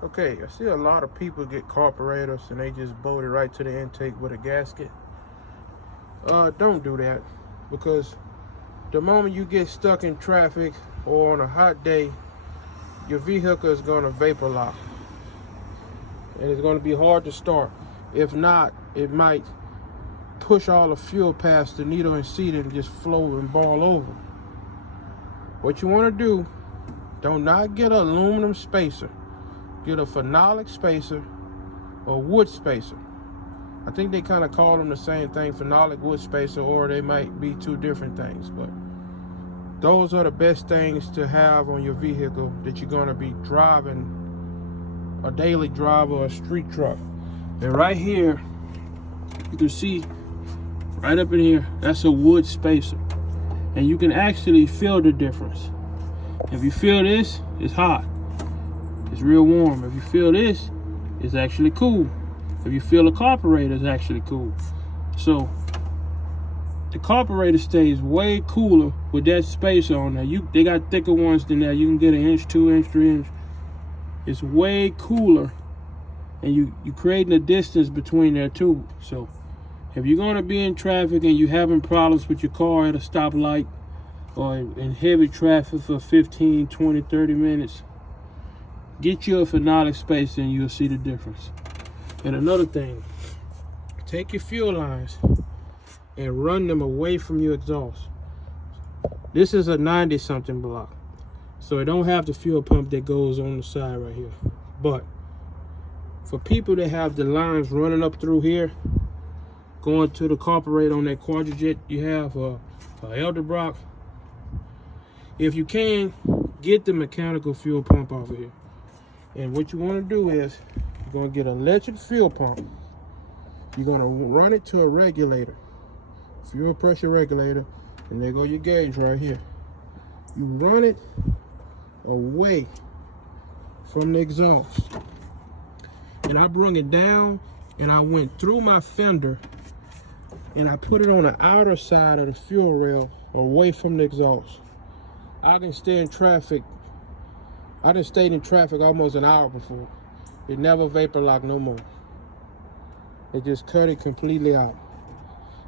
Okay, I see a lot of people get carburetors and they just bolt it right to the intake with a gasket. Don't do that, because the moment you get stuck in traffic or on a hot day, your vehicle is going to vapor lock and it's going to be hard to start. If not, it might push all the fuel past the needle and seat and just flow and ball over. What you want to do, do not get an aluminum spacer. Get a phenolic spacer or wood spacer. I think they kind of call them the same thing, phenolic wood spacer, or they might be two different things. But those are the best things to have on your vehicle that you're going to be driving, a daily drive or a street truck. And right here, you can see right up in here, that's a wood spacer. And you can actually feel the difference. If you feel this, it's hot. It's real warm. If you feel this, it's actually cool. If you feel a carburetor, it's actually cool. So the carburetor stays way cooler with that spacer on there. They got thicker ones than that. You can get 1 inch, 2 inch, 3 inch. It's way cooler, and you creating a distance between there too. So if you're gonna be in traffic and you're having problems with your car at a stoplight or in heavy traffic for 15, 20, 30 minutes, get you a phenolic spacer and you'll see the difference. And another thing, take your fuel lines and run them away from your exhaust. This is a 90-something block, so it don't have the fuel pump that goes on the side right here. But for people that have the lines running up through here, going to the carburetor on that Quadrajet you have for Elderbrock, if you can, get the mechanical fuel pump off of here. And what you want to do is, you're going to get an electric fuel pump. You're going to run it to a regulator, fuel pressure regulator, and there go your gauge right here. You run it away from the exhaust. And I brung it down and I went through my fender and I put it on the outer side of the fuel rail away from the exhaust. I can stay in traffic. I done stayed in traffic almost an hour before. It never vapor locked no more. It just cut it completely out.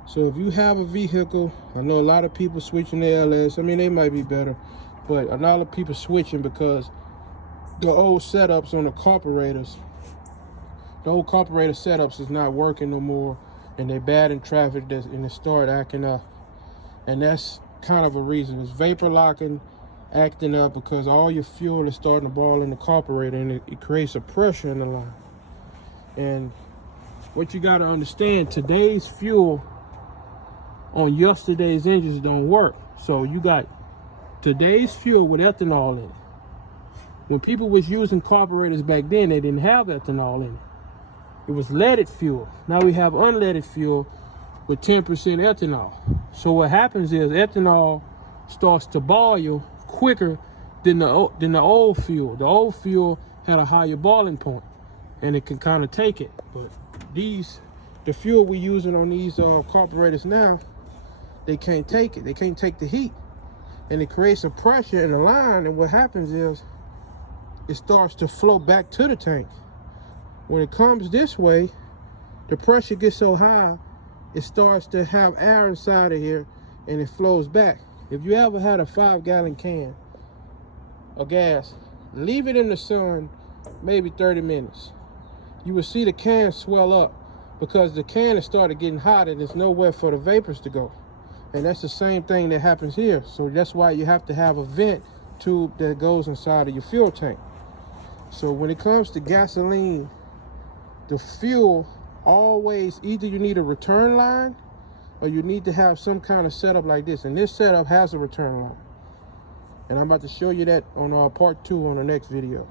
So if you have a vehicle, I know a lot of people switching to LS. I mean, they might be better, but a lot of people switching because the old setups on the carburetors, the old carburetor setups is not working no more, and they're bad in traffic, and they start acting up. And that's kind of a reason. It's vapor locking, acting up, because all your fuel is starting to ball in the carburetor, and it creates a pressure in the line. And what you got to understand, today's fuel on yesterday's engines don't work. So you got today's fuel with ethanol in it. When people was using carburetors back then, they didn't have ethanol in it. It was leaded fuel. Now we have unleaded fuel with 10% ethanol. So what happens is ethanol starts to boil quicker than the old fuel. The old fuel had a higher boiling point, and it can kind of take it. But the fuel we're using on these carburetors now, they can't take it. They can't take the heat, and it creates a pressure in the line. And what happens is it starts to flow back to the tank. When it comes this way, the pressure gets so high, it starts to have air inside of here, and it flows back. If you ever had a 5-gallon can of gas, leave it in the sun maybe 30 minutes. You will see the can swell up because the can has started getting hot and there's nowhere for the vapors to go. And that's the same thing that happens here. So that's why you have to have a vent tube that goes inside of your fuel tank. So when it comes to gasoline, the fuel always, either you need a return line or you need to have some kind of setup like this. And this setup has a return line. And I'm about to show you that on part 2 on the next video.